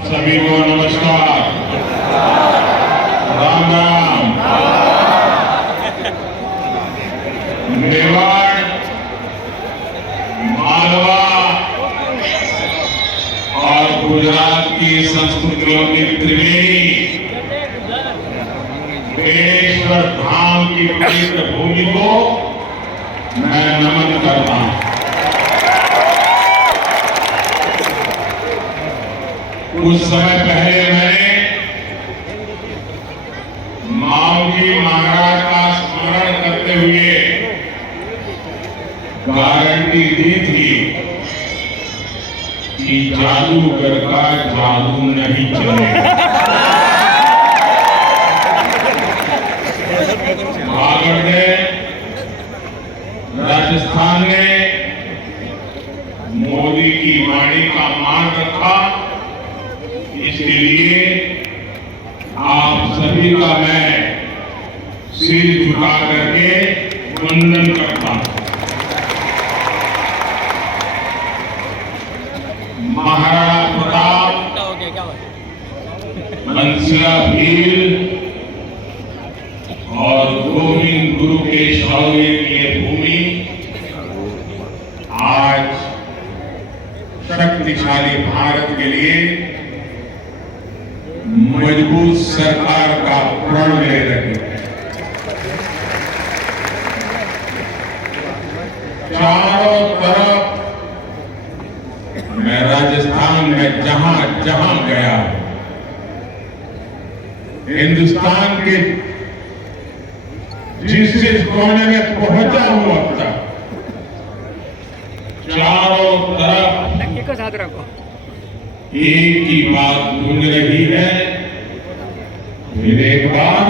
सभी को नमस्कार, राम राम। मेवाड़, मालवा और गुजरात की संस्कृतियों की त्रिवेणी बेड़ेश्वर धाम की पवित्र भूमि को मैं नमन करता हूं। कुछ समय पहले मैंने मावजी महाराज का स्मरण करते हुए गारंटी दी थी कि जादूगर का जादू नहीं चलेगा। बागड़ ने, राजस्थान ने मोदी की वाणी का मान रखा। इसके लिए आप सभी का मैं सिर झुका करके वंदन करता हूं। महाराणा प्रताप, बंसिया भील और गोविंद गुरु के शौर्य की ये भूमि आज शक्तिशाली भारत के लिए मजबूत सरकार का प्रण ले रही है। चारों तरफ मैं राजस्थान में जहां जहां गया, हिंदुस्तान के जिस कोने में पहुंचा हूं अब तक, चारों तरफ एक ही बात गूंज रही है। फिर एक बार,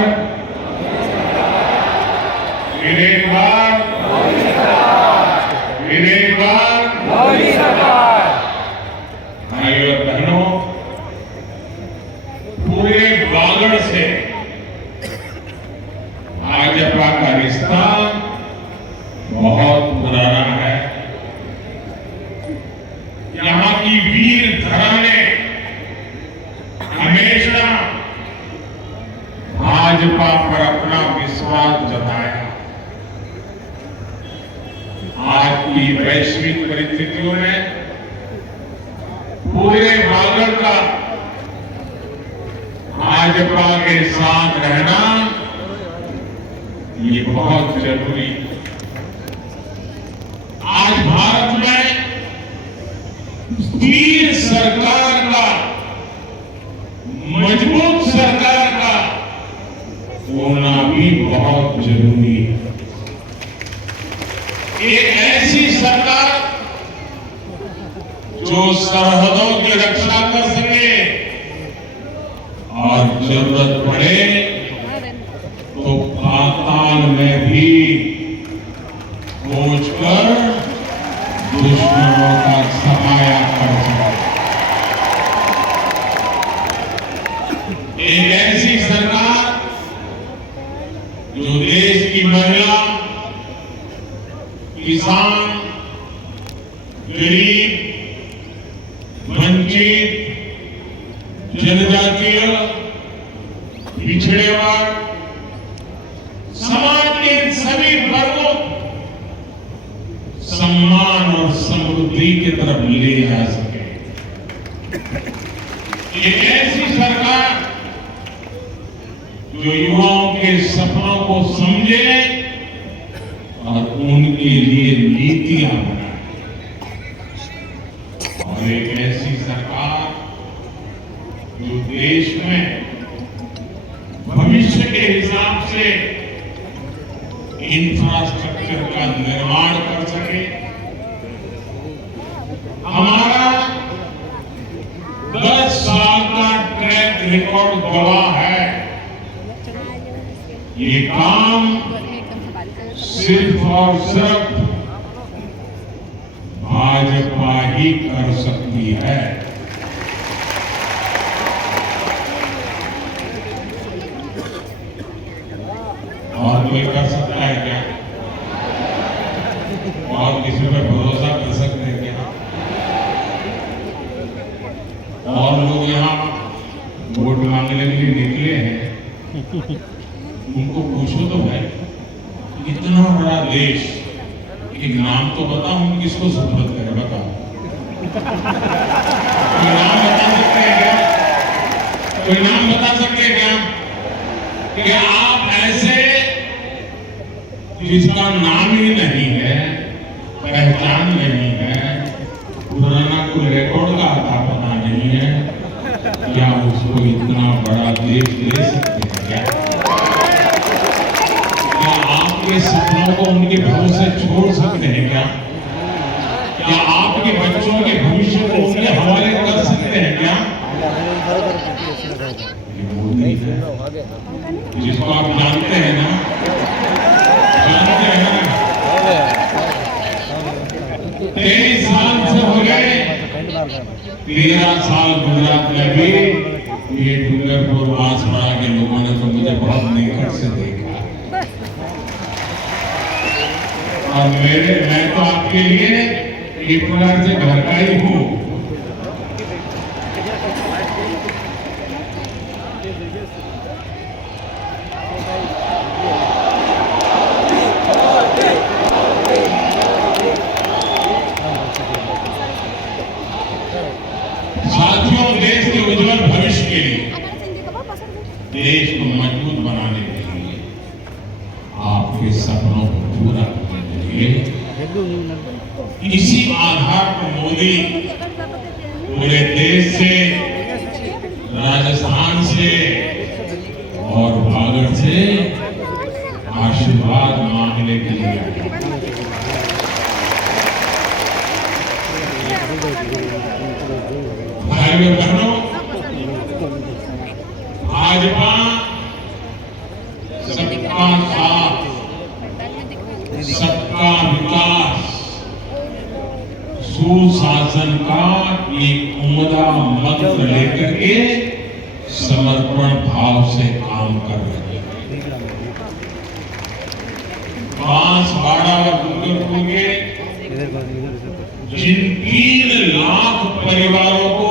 फिर एक बार, फिर एक बार। भाइयों और बहनों, पूरे बागड़ से भाजपा का रिश्ता बहुत पुराना है। यहाँ की वीर धरा ने हमेशा भाजपा पर अपना विश्वास जताया। आज की वैश्विक परिस्थितियों में पूरे बागड़ का भाजपा के साथ रहना ये बहुत जरूरी है। आज भारत में स्थिर सरकार का, मजबूत सरकार का होना भी बहुत जरूरी है। एक ऐसी सरकार जो सरहदों की रक्षा कर सके और जरूरत पड़े तो पाताल में भी पहुंचकर दुश्मनों का सहाया कर सके। एक ऐसी सरकार जो देश की महिला, किसान, गरीब, वंचित, जनजातीय, पिछड़े वर्ग, समाज के सभी वर्गों सम्मान और समृद्धि की तरफ ले जा सके। एक ऐसी सरकार जो युवाओं के सपनों को समझे और उनके लिए नीतियां बनाए, और एक ऐसी सरकार जो देश में भविष्य के हिसाब से इंफ्रास्ट्रक्चर का निर्माण कर सके। हमारा 10 साल का ट्रैक रिकॉर्ड गवाह है। ये काम सिर्फ और सिर्फ भाजपा ही कर सकती है। और कोई कर सकता है क्या? और किसी पर भरोसा कर सकते हैं क्या? और लोग यहाँ वोट मांगने के लिए निकले हैं, उनको पूछो तो भाई, इतना बड़ा देश, एक नाम तो बताओ, हम किसको सुपुर्द करें, बताओ। कोई नाम बता सकते हैं क्या? कोई नाम बता सकते हैं क्या कि आप ऐसे जिसका नाम ही नहीं है, पहचान नहीं है, पुराना कोई रिकॉर्ड का आता पता नहीं है, क्या उसको इतना बड़ा देश दे सकते हैं क्या? क्या आपके सपनों को उनके भरोसे छोड़ सकते हैं क्या? क्या आपके बच्चों के भविष्य को उनके हवाले कर सकते हैं क्या? मोदी है, जिसको आप जानते हैं ना, जानते हैं ना, 23 साल से हो गए, 13 साल गुजरात में भी ये डूंगरपुर बांसवाड़ा के लोगों ने तो मुझे बहुत निकट से देखा, और मैं तो आपके लिए एक प्रकार से घर का ही हूँ। साथियों, देश के उज्जवल भविष्य के लिए, देश को मजबूत बनाने के लिए, आपके सपनों को पूरा करने के लिए, इसी आधार पर मोदी पूरे देश से, राजस्थान से और बागड़ से आशीर्वाद मांगने के लिए भाइयों बहनों, भाजपा सबका साथ, सबका विकास, सुशासन का एक उम्दा मंत्र लेकर के समर्पण भाव से काम कर रहे हैं। बांसवाड़ा और डूंगरपुर के जिन 3 लाख परिवारों को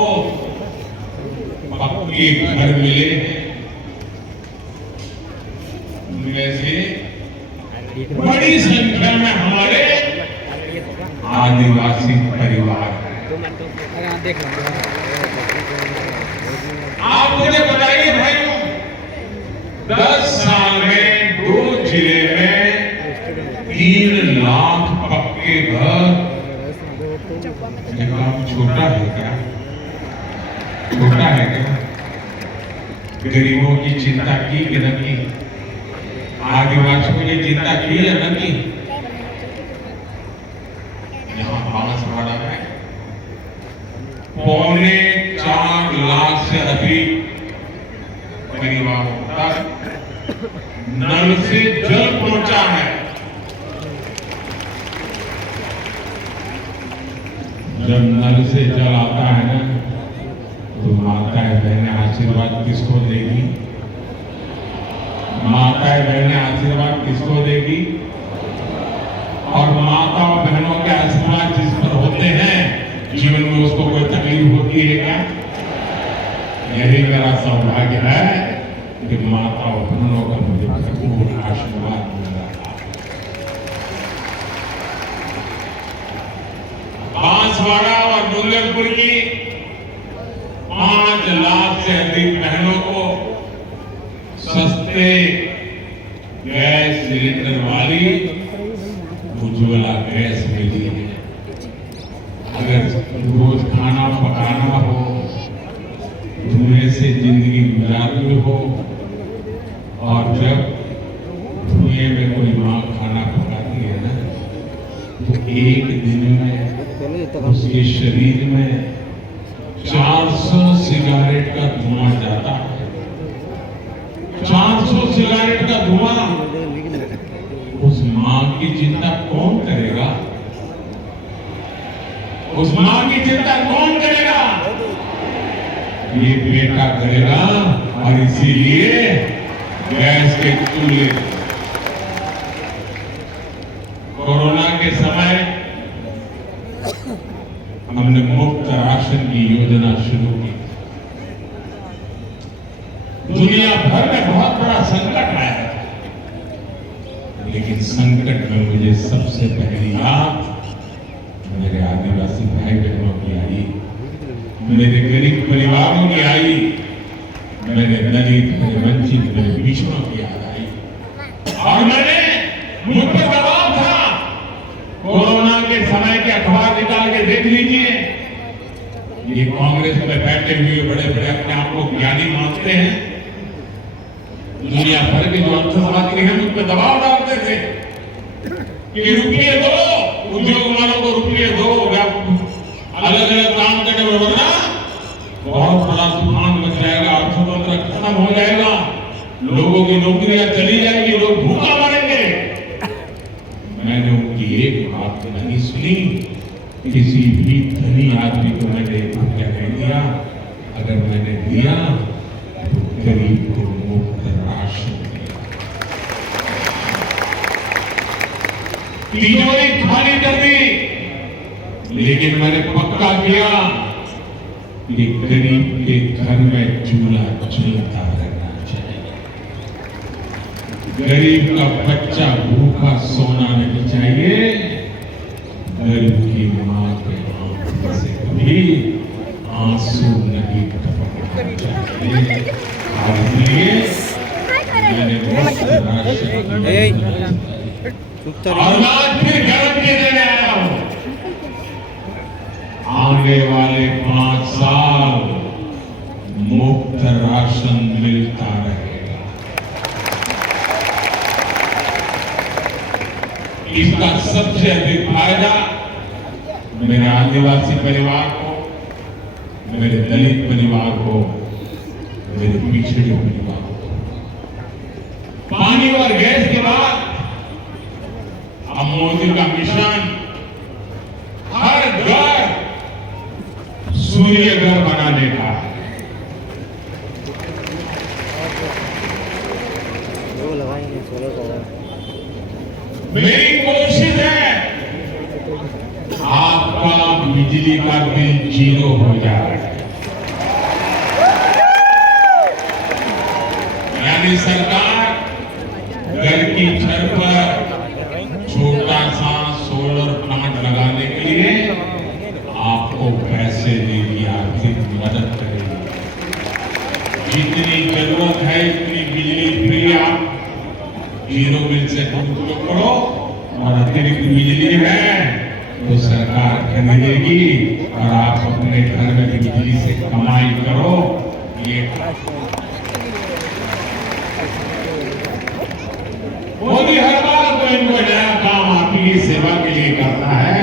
पक्के घर मिले हैं, उनमें से बड़ी संख्या में हमारे आदिवासी परिवार हैं। आप मुझे बताइए भाइयों, 10 साल में 2 जिले में 3 लाख पक्के घर, काम छोटा है क्या? छोटा है क्या? गरीबों की चिंता की कि न की? आदिवासियों की चिंता की या न की? यहाँ बांसवाड़ा में 4.25 लाख से अधिक परिवारों तक नल से जल पहुंचा है। जब नल से जल आता है ना, तो माताएं बहनें आशीर्वाद किसको देगी? माताएं बहनें आशीर्वाद किसको देगी? और माता और बहनों के आशीर्वाद जिस पर होते हैं, जीवन में उसको कोई तकलीफ होती है क्या? यही मेरा सौभाग्य है कि माता और बहनों का मुझे भरपूर आशीर्वाद मिल रहा था। बांसवाड़ा और डूंगरपुर की 5 लाख से अधिक बहनों को सस्ते गैस सिलेंडर वाली उज्ज्वला गैस मिली है। अगर रोज खाना पकाना हो, धुएं से जिंदगी गुजारनी हो, और जब धुएं में कोई माँ खाना पकाती है ना, तो एक दिन में उसके शरीर में 400 सिगारेट का धुआं जाता है। 400 सिगारेट का धुआं, उस माँ की चिंता कौन करेगा? उस माँ की चिंता कौन करेगा? ये बेटा करेगा। और इसीलिए गैस के चूल्हे, कोरोना के समय हमने मुफ्त राशन की योजना शुरू की। दुनिया भर में बहुत बड़ा संकट आया है, लेकिन संकट में मुझे सबसे पहली याद मेरे आदिवासी भाई बहनों की आई, मेरे गरीब परिवारों की आई, मेरे दलित, मेरे वंचित, मेरे पिछड़ों की याद आई। और मैंने मुझ पर दबाव था, कोरोना के समय के अखबार निकाल के देख लीजिए, ये कांग्रेस में बैठे हुए बड़े बड़े अपने आप को ज्ञानी मानते हैं, दुनिया भर के जो अर्थशास्त्री हैं उन पर दबाव डालते थे कि रुपये दो, उद्योग वालों को रुपये दो, अलग अलग काम करने में, वरना बहुत बड़ा तूफान मच जाएगा, अर्थतंत्र खत्म हो जाएगा, लोगों की नौकरियां चली जाएगी, लोग भूखा मरेंगे। मैंने उनकी एक बात नहीं सुनी, किसी भी धनी आदमी को मैंने एक रुपया नहीं दिया, अगर मैंने दिया तो गरीब को मुफ्त राशन दिया, तिजोरी खाली कर दी, लेकिन मैंने पक्का किया कि गरीब के घर में चूल्हा जलता रहना चाहिए, गरीब का बच्चा भूखा सोना नहीं चाहिए, गरीब की मां के आंखों से कभी आंसू नहीं टपकना चाहिए। और इसलिए मैंने और आज फिर गारंटी देने आया हूं, आने वाले 5 साल मुफ्त राशन मिलता रहेगा। इसका सबसे अधिक फायदा मेरे आदिवासी परिवार को, मेरे दलित परिवार को, मेरे पिछड़े परिवार को। पानी और गैस के बाद अब मोदी का मिशन हर घर सूर्य घर बनाने का है। मेरी कोशिश है आपका बिजली का बिल 0 हो जाए, यानी सरकार घर की छत पर छोटा सा सोलर प्लांट लगाने के लिए आपको पैसे देगी, आर्थिक मदद करेगी। जितनी जरूरत है इतनी बिजली फ्री आप 0 बिल से उपयोग करो, और अतिरिक्त बिजली है तो सरकार खरीदेगी और आप अपने घर में बिजली से कमाई करो। ये मोदी हर बार कोई नया काम आपकी सेवा के लिए करता है,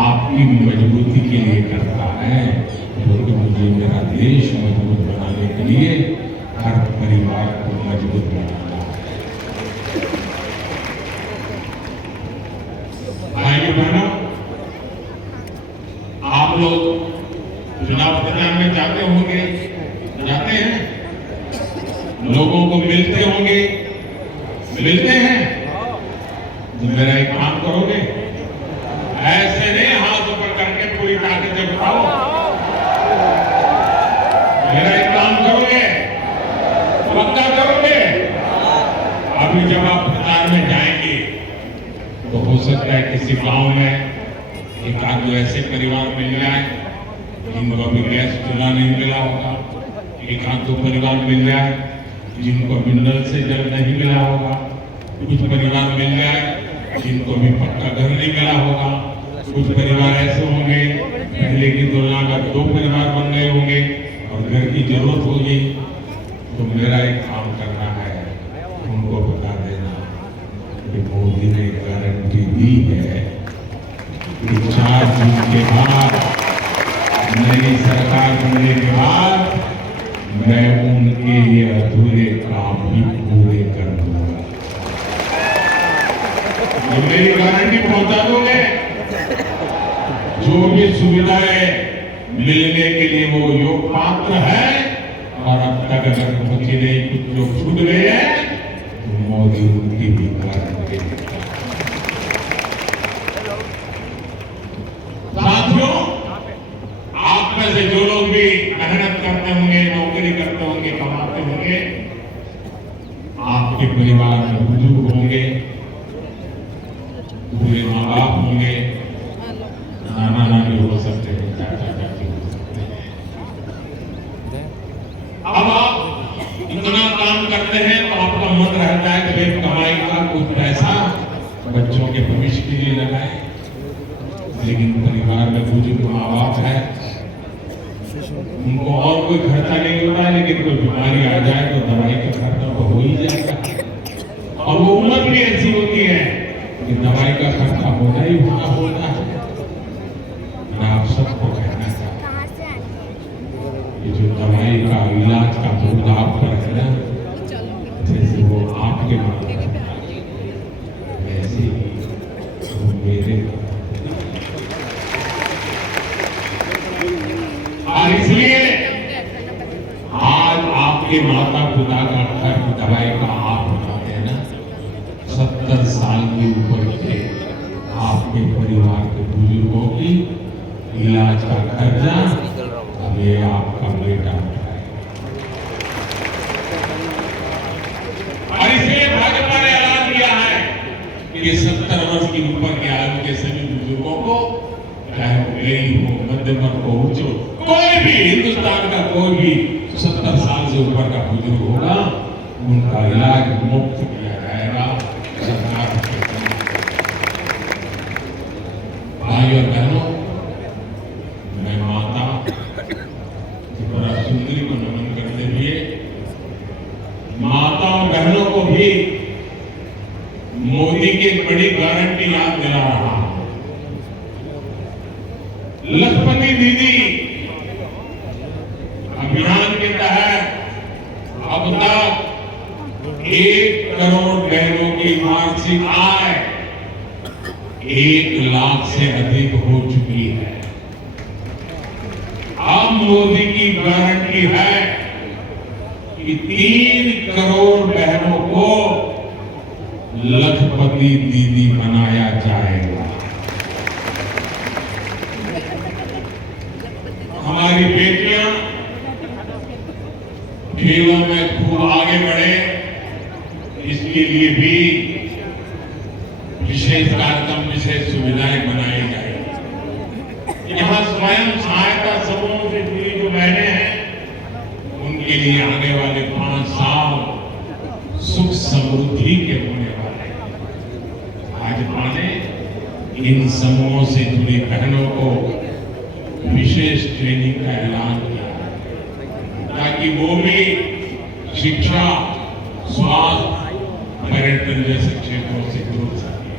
आपकी मजबूती के लिए करता है, क्योंकि मुझे मेरा देश मजबूत बनाने के लिए हर परिवार को मजबूत बनाना है। भाइयों बहनों, आप लोग चुनाव प्रचार में जाते होंगे, जाते हैं, लोगों को मिलते होंगे, मिलते हैं, तो मेरा एक काम करोगे, ऐसे नहीं हाथ ऊपर करके पूरी ताकत से बताओ, मेरा एक काम करोगे, पक्का करोगे। अभी जब आप प्रचार में जाएंगे तो हो सकता है किसी गांव में एक आध दो ऐसे परिवार मिल जाए जिनको अभी गैस चूल्हा नहीं मिला होगा, एक आध दो परिवार मिल जाए जिनको मिनरल से जल नहीं मिला होगा, कुछ परिवार मिल जाए जिनको भी पक्का घर नहीं मिला होगा, कुछ परिवार ऐसे होंगे पहले की तुलना में 2 परिवार बन गए होंगे और घर की जरूरत होगी। तो मेरा एक काम करना है, उनको बता देना कि मोदी ने गारंटी दी है कि 4 जून के बाद, नई सरकार बनने के बाद मैं उनके ये अधूरे काम भी पूरे कर दूंगा। तो मेरी गारंटी पहुंचा दोगे, जो भी सुविधाएं मिलने के लिए वो योग पात्र है, और अब तक अगर पहुंची नहीं, कुछ जो छूट गए हैं तो मोदी उनकी भी गारंटी। साथियों, आप में से जो लोग भी मेहनत करते होंगे, नौकरी करते होंगे, कमाते होंगे, आपके परिवार में बुजुर्ग होंगे, पूरे माँ बाप होंगे, नाना नानी हो सकते हैं, चाचा चाची हो सकते हैं। अब आप इतना काम करते हैं तो आपका मन रहता है कि भाई कमाई का कुछ पैसा बच्चों के भविष्य के लिए लगाए, लेकिन परिवार में बुजुर्ग माँ बाप है, उनको और कोई खर्चा नहीं होता है, लेकिन कोई बीमारी आ जाए तो दवाई का खर्चा तो हो ही जाएगा। और वो उम्र भी ऐसी होती है कि दवाई का खर्चा होना ही होता है। मैं आप सबको कहना चाहता हूं, ये जो दवाई का इलाज का बोझ आप पर है ना, जैसे वो आपके माथे पर ऐसे ही वो मेरे। और इसलिए आज आपके माता पिता का खर्च दवाई का आप उठाते हैं ना, 70 साल की उम्र के आपके परिवार के बुजुर्गों की इलाज का खर्चा अब ये आपका बेटा उठाएगा। और इसलिए भाजपा ने ऐलान किया है कि 70 वर्ष की उम्र के आयु के सभी बुजुर्गों को, चाहे वो गरीब हो, मध्यम वर्ग हो, ऊंचे, कोई भी हिंदुस्तान का कोई भी 70 साल से ऊपर का बुजुर्ग होगा, उनका इलाज मुफ्त किया जाएगा सरकार के। भाई और बहनों, मैं माता त्रिपुरा सुंदरी को नमन करते हुए माता और बहनों को भी मोदी की एक बड़ी गारंटी याद दिला रहा हूं। लखपति दीदी अभियान के तहत अब तक 1 करोड़ बहनों की वार्षिक आय 1 लाख से अधिक हो चुकी है। अब मोदी की गारंटी है कि 3 करोड़ बहनों को लखपति दीदी बनाया जाएगा। हमारी बेटियां खेलों में खूब आगे बढ़े, इसके लिए भी विशेष कार्यक्रम, विशेष सुविधाएं बनाई जाएगी। यहाँ स्वयं सहायता समूह से जुड़ी जो बहनें हैं, उनके लिए आने वाले 5 साल सुख समृद्धि के होने वाले हैं। भाजपा ने इन समूहों से जुड़ी बहनों को विशेष ट्रेनिंग का ऐलान किया ताकि वो भी शिक्षा, स्वास्थ्य, पर्यटन जैसे क्षेत्रों से जुड़ सके।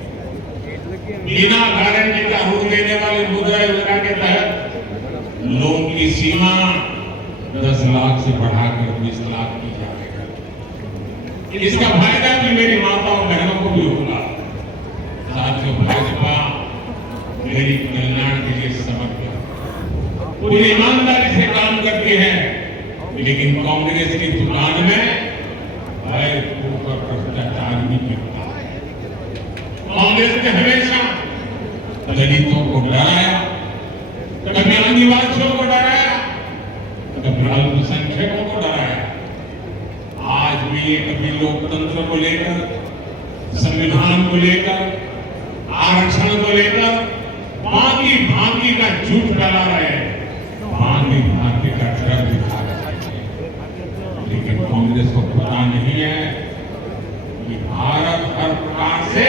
बिना गारंटी का ऋण देने वाले मुद्रा योजना के तहत लोन की सीमा 10 लाख से बढ़ाकर 20 लाख की जाएगी। इसका फायदा भी मेरी माताओं और बहनों को भी होगा। साथियों, भाजपा गरीब कल्याण के लिए समर्पित पूरी ईमानदारी से काम करती है, लेकिन कांग्रेस की दुकान में भय ऊपर भ्रष्टाचार भी करता है। कांग्रेस ने हमेशा दलितों को डराया, कभी आदिवासियों को डराया, कभी अल्पसंख्यकों को डराया। आज भी ये कभी लोकतंत्र को लेकर, संविधान को लेकर, आरक्षण को लेकर भांति भांति का झूठ फैला रहे हैं, भांति भांति का डर दिखा रहे हैं। लेकिन कांग्रेस को पता नहीं है कि भारत हर प्रकार से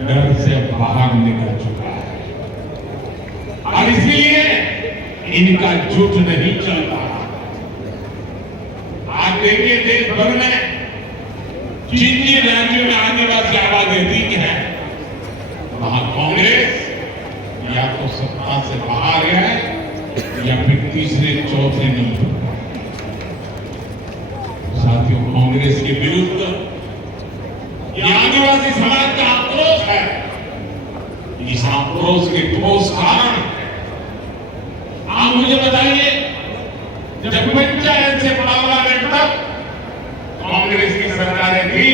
डर से बाहर निकल चुका है और इसलिए इनका झूठ नहीं चल रहा। आज देखिए देश भर में जिन राज्यों में आदिवासी आबादी अधिक है, वहां कांग्रेस या तो सत्ता से बाहर है या फिर तीसरे चौथे नंबर पर। साथियों, कांग्रेस के विरुद्ध ये आदिवासी समाज का आक्रोश है। इस आक्रोश के ठोस कारण आप मुझे बताइए, जब पंचायत से पार्लियामेंट तक कांग्रेस की सरकारें थी,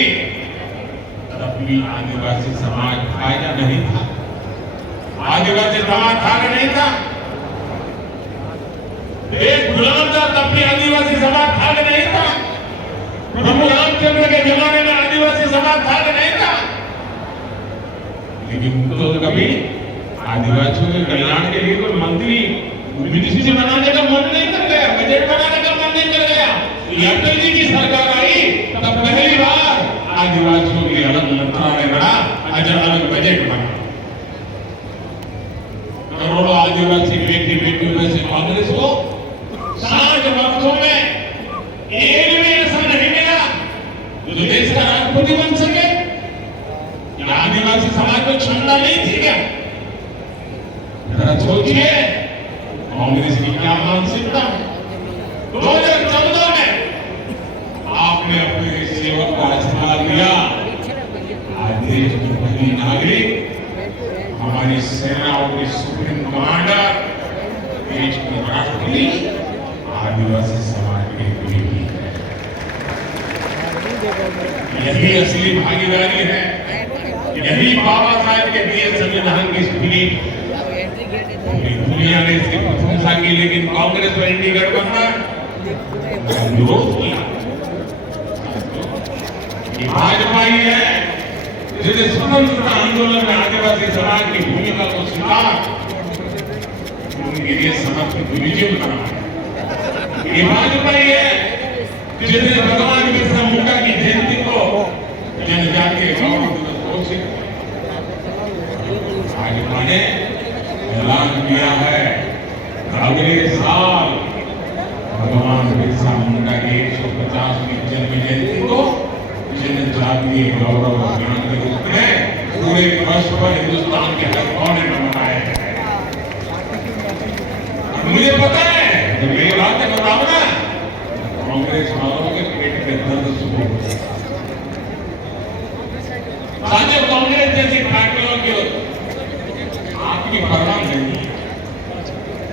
तब भी आदिवासी समाज फायदा नहीं था, आदिवासी समाज खाना नहीं था। एक गुलाम था, तब भी आदिवासी समाज खाना नहीं था। प्रभु राम रामचंद्र के जमाने में आदिवासी समाज था कि नहीं था? लेकिन तो कभी आदिवासियों के कल्याण के लिए कोई मंत्री मिनिस्ट्री बनाने का मन नहीं कर गया, बजट बनाने का मन नहीं कर गया। अटल जी की सरकार आई तब पहली बार आदिवासियों के लिए अलग मंत्रालय बना, अलग बजट बना। करोड़ों आदिवासी बेटी बेटियों में से कांग्रेस को 60 वर्षों में एक भी ऐसा नहीं मिला जो देश का राष्ट्रपति बन सके। आदिवासी समाज को क्षमता नहीं थी क्या? जरा सोचिए कांग्रेस की क्या मानसिकता है। 2014 में आपने अपने सेवक का इस्तेमाल किया। आज देश की पहली नागरिक, हमारी सेनाओं के सुप्रीम कमांडर, देश के राष्ट्रपति आदिवासी समाज के बेटी है। यही असली भागीदारी है, यही बाबा साहेब के दिए संविधान की स्पिरिट। दुनिया ने इसकी प्रशंसा की, लेकिन कांग्रेस और इंडी गठबंधन विरोध किया। ये भाजपा ही है जिसे स्वतंत्रता आंदोलन में आदिवासी समाज की भूमिका को स्वीकार उनके लिए समर्पित म्यूजियम बना। ये भाजपा ही है जिसने भगवान बिरसा मुंडा की जयंती को जनजातीय गौरव दिवस घोषित किया। भाजपा ने ऐलान किया है अगले साल भगवान बिरसा मुंडा की 150वीं जन्म जयंती को जनजातीय गौरव अभियान के रूप में पूरे वर्ष पर हिंदुस्तान के हर कोने में मनाया जाएगा। मुझे पता है जब मेरी बातें बताऊं ना, कांग्रेस वालों के पेट में दर्द शुरू हो जाएगा। कांग्रेस जैसी पार्टियों की आपकी परवाह नहीं है।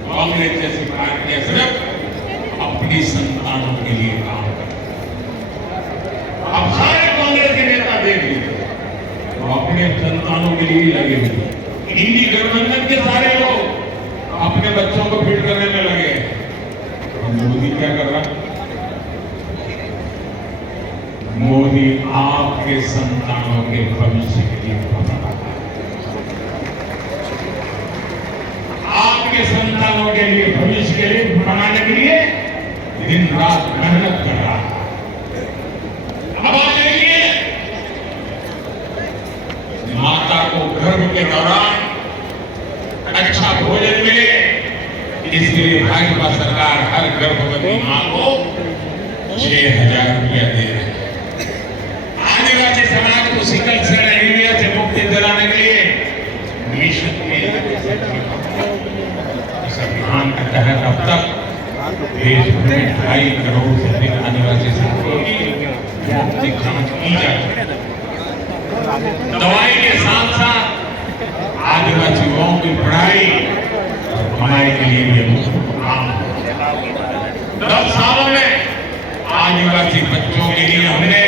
कांग्रेस जैसी पार्टियां सिर्फ अपनी संतानों के लिए काम करती हैं। अब सारे कांग्रेस के नेता देख लीजिए तो अपने संतानों के लिए लगे हुए। इंडी गठबंधन के सारे लोग अपने बच्चों को फिट करने में लगे। मोदी क्या कर रहा है? मोदी आपके संतानों के भविष्य के लिए आपके संतानों के लिए भविष्य के लिए बनाने के लिए दिन रात मेहनत कर रहा है। अब आ जाइए, माता को गर्भ के दौरान अच्छा भोजन मिले, इसके लिए भाजपा सरकार हर गर्भवती मां को 6,000 रुपया दे रही है। आदिवासी समाज को सिकल सेल एनीमिया से मुक्ति दिलाने के लिए मिशन इस अभियान के तहत अब तक देश भर में 2.5 करोड़ से अधिक आदिवासी समूहों की मुफ्त जांच की जा चुकी है। दवाई के साथ साथ आदिवासी युवाओं की पढ़ाई और कमाई के लिए भी काम 10 सालों में आदिवासी बच्चों के लिए हमने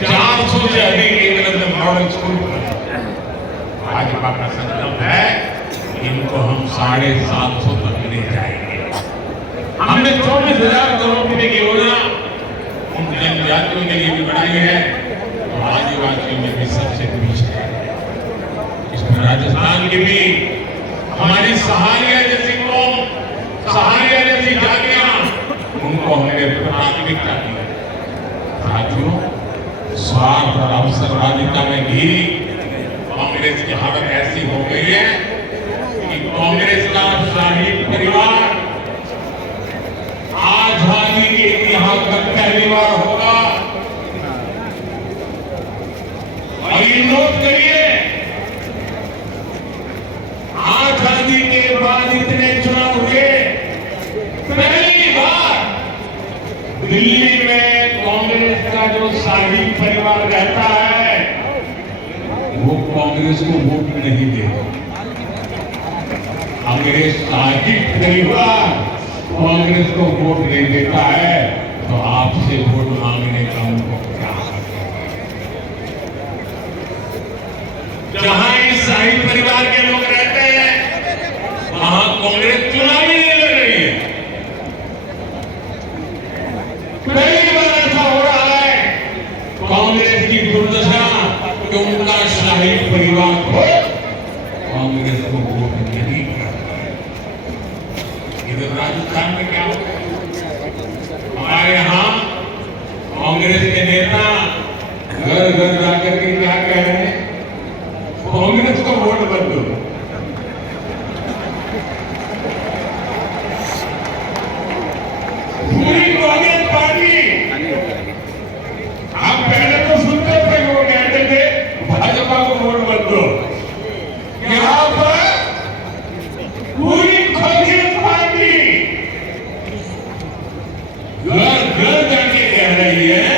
400 से अधिक एक मॉडल स्कूल बनाए। भाजपा का संकल्प है इनको हम 750 तक ले जाएंगे। हमने 24,000 करोड़ रुपए की योजना उन जनजातियों के लिए भी बनाई है तो आदिवासियों में भी सबसे पीछे है। इसमें राजस्थान की भी हमारी सहारिया जैसी कौम, सहारिया जैसी जातियां, उनको हमने प्राथमिकता दी। साथियों, स्वार्थ और अवसरवादिता में घिरी कांग्रेस की हालत ऐसी हो गई है कि कांग्रेस का शाही परिवार आजादी के इतिहास में पहली बार होगा। और ये नोट करिए, आजादी के बाद इतने चुनाव हुए, पहली बार दिल्ली में कांग्रेस का जो शाही परिवार रहता है वो कांग्रेस को वोट नहीं देगा। कांग्रेस शाही परिवार कांग्रेस को वोट नहीं देता है तो आपसे वोट मांगने का उनको क्या हक है? जहां इस शाही परिवार के लोग रहते हैं वहां कांग्रेस चुनाव ही नहीं लड़ रही है। पहली बार ऐसा हो रहा है कांग्रेस की दुर्दशा कि उनका शाही परिवार खुद कांग्रेस को वोट नहीं करता। इधर राजस्थान में क्या होता है? हमारे यहाँ कांग्रेस के नेता घर घर जाकर के क्या कह रहे हैं? कांग्रेस को वोट मत दो। पूरी कांग्रेस पार्टी, आप पहले तो सुनते थे वो कहते थे भाजपा को वोट मत दो। यहाँ पर पूरी कांग्रेस पार्टी घर घर जाके कह रही है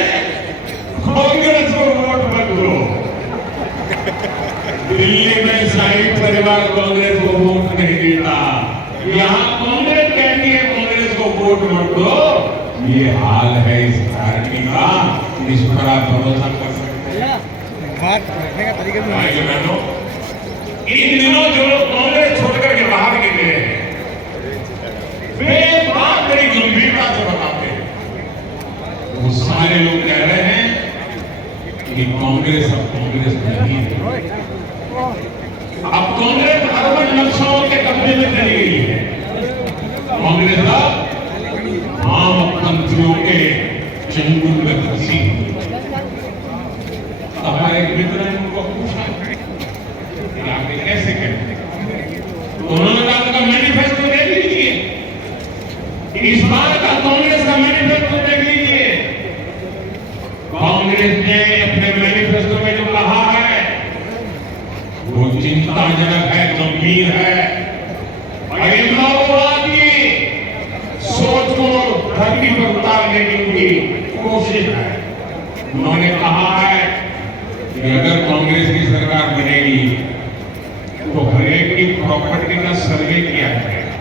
कांग्रेस को वोट मत दो। दिल्ली में शाही परिवार कांग्रेस को वोट नहीं देता, यहाँ कांग्रेस कहती है कांग्रेस को वोट मत दो। ये हाल है इस पार्टी का, इस पर आप भरोसा कर सकते हैं। भाई बहनों, इन दिनों जो लोग कांग्रेस छोड़कर के बाहर निकले हैं वे बात बड़ी गंभीरता से बताते हैं। वो सारे लोग कह रहे हैं कि कांग्रेस अब कांग्रेस नहीं है, अब कांग्रेस अर्बन नक्सलों के कब्जे में चली गई है। कांग्रेस अब वामपंथियों के चंगुल में फंसी। हमारे एक मित्र ने उनको पूछा कि आप कैसे कहते हैं? उन्होंने कहा उनका मैनिफेस्टो देख लीजिए, इस बार का कांग्रेस का मैनिफेस्टो देख लीजिए। कांग्रेस ने अपने मैनिफेस्टो में जो कहा है वो चिंताजनक है, गंभीर है और इन माओवाद की सोच को धरती पर उतारने की उनकी कोशिश है। उन्होंने कहा है कि अगर कांग्रेस की सरकार बनेगी तो हर एक की प्रॉपर्टी का सर्वे किया जाएगा।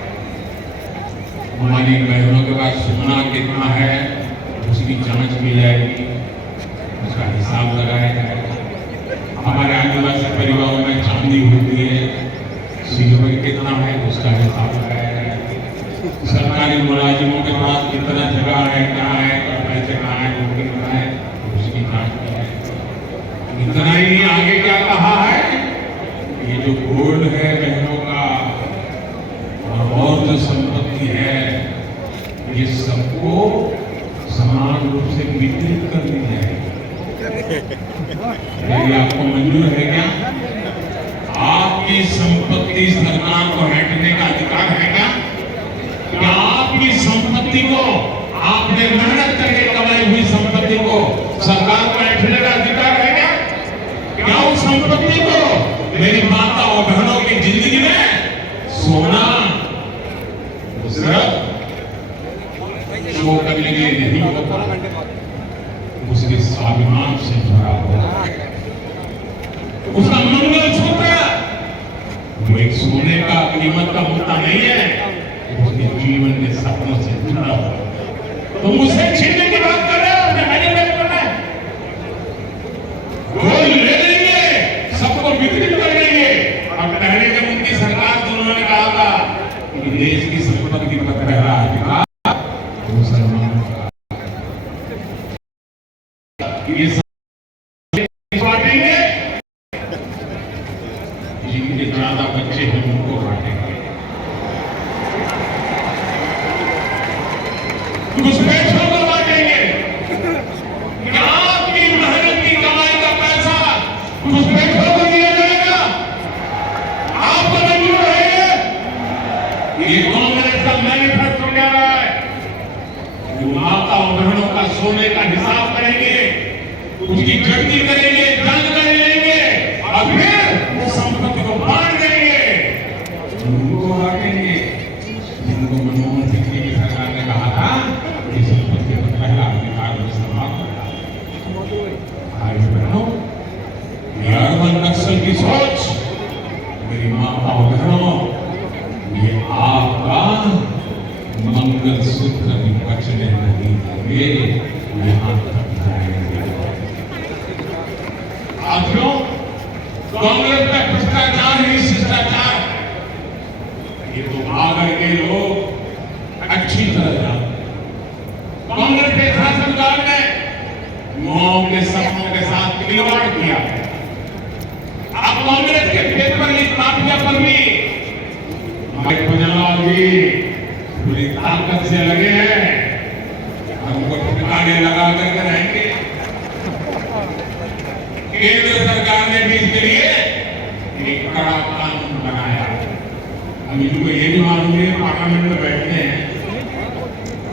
हमारी बहनों के पास सोना कितना है उसकी जांच की जाएगी, उसका हिसाब लगाया जाएगा। हमारे आदिवासी परिवारों में चांदी होती है, सिल्वर कितना है उसका हिसाब लगाया जाएगा। सरकारी मुलाजिमों के पास कितना जगह है, कहाँ है, पैसे कहाँ है, नौकरी कहाँ है, उसकी जांच की जाएगी। इतना ही नहीं, आगे क्या कहा है? ये जो गोल्ड है बहनों का और जो संपत्ति है ये सबको समान रूप से वितरित कर दी जाएगी। यदि आपको मंजूर है क्या? आपकी संपत्ति सरकार को हटने का अधिकार है क्या? क्या आपकी संपत्ति को, आपने मेहनत करके कमाई हुई संपत्ति को सरकार को हटने का अधिकार है क्या? क्या उस संपत्ति को मेरी माता और बहनों की जिंदगी में सोना सिर्फ शो करने के लिए नहीं होता, उसके स्वाभिमान से जुड़ा हुआ, उसका मंगलसूत्र वो एक सोने का कीमत का मुद्दा नहीं है, उसके जीवन के सपनों से जुड़ा हुआ। तुम उसे छीनने की बात कर रहे हो, मैनिपुलेट कर रहे हैं। गोल्ड ले लेंगे, सबको वितरित कर देंगे और पहले जब उनकी सरकार तो उन्होंने कहा था कि देश की संपत्ति पर पहला अधिकार मुसलमानों का। ये बांटेंगे, जिनके ज्यादा बच्चे हैं उनको बांटेंगे, घुसपैठियों को बांटेंगे। क्या आपकी मेहनत की कमाई का पैसा घुसपैठियों को दिया जाएगा? आपको मंजूर है? ये कांग्रेस का मैनिफेस्टो क्या रहा है? माता और बहनों का सोने का हिसाब करेंगे, उसकी गिनती करेंगे, जांच कर लेंगे और फिर उस संपत्ति को बांट देंगे। उनको बांटेंगे जिनको मनमोहन सिंह की सरकार ने कहा था कि संपत्ति का पहला अधिकार मुसलमान को। भाई बहनों, ये अर्बन नक्सल की सोच, मेरी माता और बहनों, ये आपका मंगलसूत्र भी बचने नहीं देंगे, यहाँ तक जाएंगे। साथियों, कांग्रेस में भ्रष्टाचार ही शिष्टाचार, ये तो आगर के लोग अच्छी तरह जानते हैं। कांग्रेस के शासनकाल में युवाओं के सपनों के साथ खिलवाड़ किया है। अब कांग्रेस के पेपर की माफिया पर भी हमारे भजनलाल जी पूरी ताकत से लगे हैं, हमको ठिकाने लगा करके रहेंगे। केंद्र सरकार ने भी इसके लिए एक कड़ा कानून बनाया। अभी इनको ये भी मालूम है, पार्लियामेंट में बैठते हैं,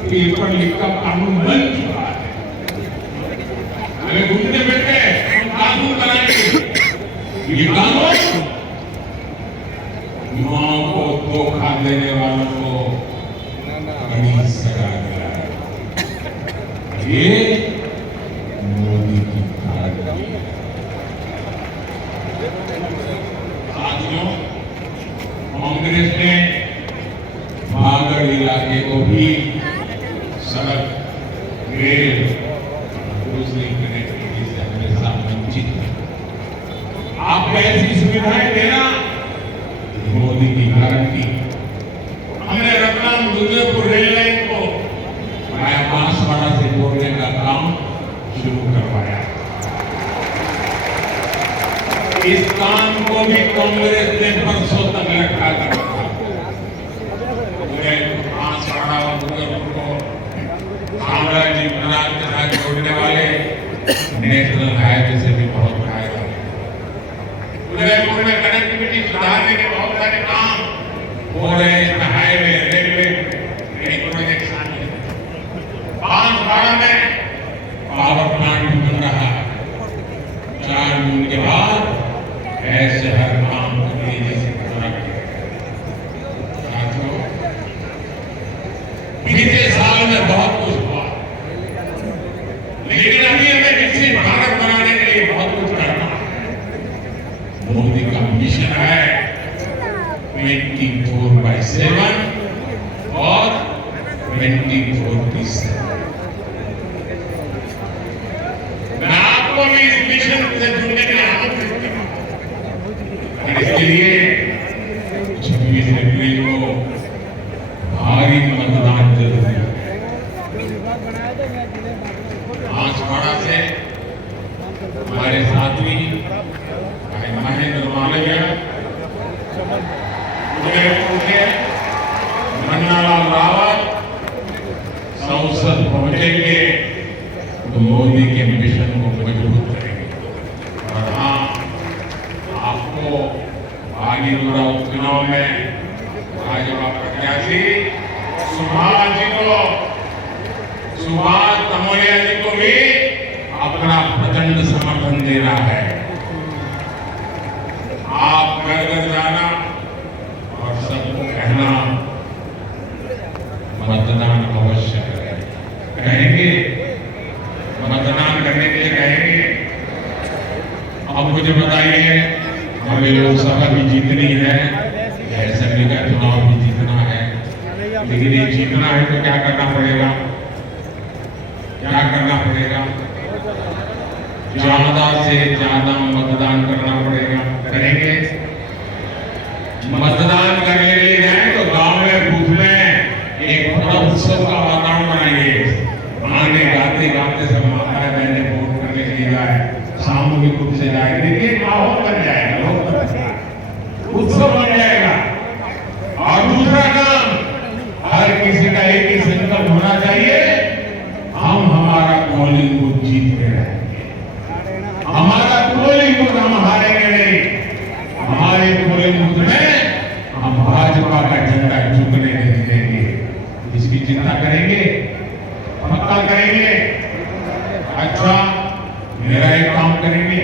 पेपर लिखकर कानून बन चुका है। अगर घूमते बैठे हम कानून बनाएंगे, ये कानून युवाओं को धोखा देने वालों को बड़ी सजा दिया है। ये मोदी की गारंटी है। साथियों, कांग्रेस ने भागड़ इलाके को भी सड़क, रेल, दूसरी कनेक्टिविटी से हमेशा वंचित है। आपको ऐसी सुविधाएं देना मोदी की गारंटी। हमने रतलाम दुर्गेपुर रेल लाइन को नया बांसवाड़ा से जोड़ने का काम शुरू करवाया। इस काम को भी कांग्रेस ने परसों तक लटका कर रखा। बांसवाड़ा और दुर्गेपुर को साम्राज्य गुजरात के साथ जोड़ने वाले नेशनल हाईवे से भी बहुत फायदा है। उदयपुर में कनेक्टिविटी सुधारने के बहुत सारे काम हो रहे हैं। इसमें हाईवे, रेलवे प्रोजेक्ट शामिल है। बांसवाड़ा में पावर प्लांट भी बन रहा है। 4 जून के बाद ऐसे हर काम को तेजी से पूरा किया। साथियों, बीते साल में बहुत कुछ हुआ, लेकिन अभी हमें विकसित भारत बनाने के लिए बहुत कुछ करना है। मोदी का मिशन है 24/7 और 24/7। मैं आपको भी इस मिशन से जुड़ने के लिए आमंत्रित करता हूं। इसके लिए 26 अप्रैल को भारी मतदान जरूरी है। बांसवाड़ा से हमारे साथी महेंद्र मालवीय, उदयपुर के मन्नालाल रावत संसद पहुंचेंगे तो मोदी के मिशन को मजबूत करेंगे। और हाँ, आपको भागीपुरा उपचुनाव में भाजपा प्रत्याशी सुभाष तमोलिया जी को भी अपना प्रचंड समर्थन देना है। आप घर घर जाना और सबको कहना मतदान अवश्य करें। कहेंगे मतदान करने के लिए कहेंगे। अब मुझे बताइए, हमें लोकसभा भी जीतनी है, असेंबली का चुनाव भी जीतना है, लेकिन ये जीतना है तो क्या करना पड़ेगा? क्या करना पड़ेगा? ज्यादा से ज्यादा मतदान करना पड़ेगा। करेंगे? मतदान करने के लिए जाए तो गांव में, बूथ में एक बड़ा उत्सव का वातावरण बनाइए। गाने गाते गाते सब माताएं बहनें वोट करने के लिए जाए, सामूहिक रूप से जाए। देखिए, माहौल बन जाएगा, उत्सव बन जाएगा। और दूसरा काम, हर किसी का एक ही संकल्प होना चाहिए, हम हमारा पोलिंग बूथ जीत के रहेंगे। हमारा पोलिंग बूथ हम हारेंगे नहीं। हमारे पोलिंग बूथ में हम भाजपा का झंडा झुकने नहीं देंगे। इसकी चिंता करेंगे, पक्का करेंगे। अच्छा, मेरा एक काम करेंगे,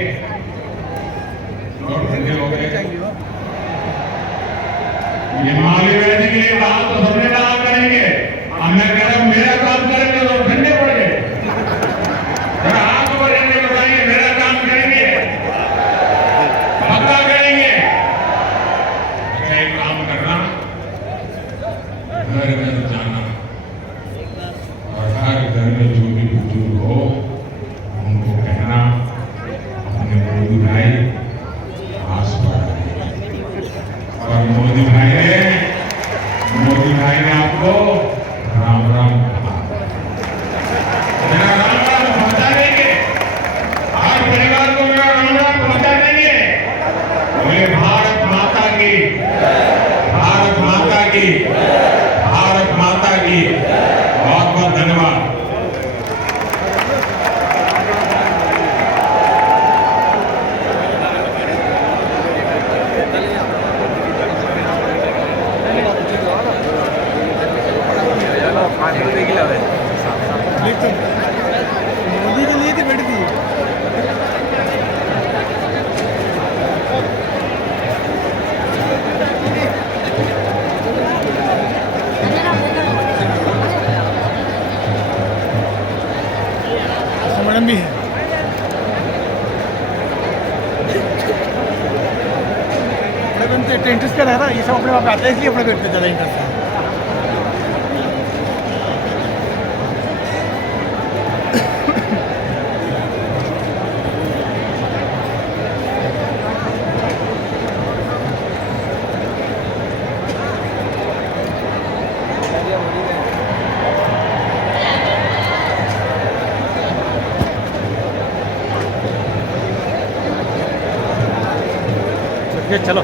ये मालवीय जी के लिए बात तो सबने कहा करेंगे। अब मैं कह रहा हूं, मेरा काम करेंगे तो ठंडे पड़ गए। हाथ बढ़ेंगे, बताइए, मेरा काम करेंगे, पक्का करेंगे। अच्छा, एक काम करना, घर घर जाना और हर घर में जो भी बुजुर्ग हो उनको कहना अपने मोदी भाई आस पास। और मोदी भाई ने आपको राम राम कहा। लंबी है। इंटरेस्टेड है ना, ये सब अपने वहाँ पे आते हैं, इसलिए अपने को इतना ज़्यादा इंटरेस्ट है। चलो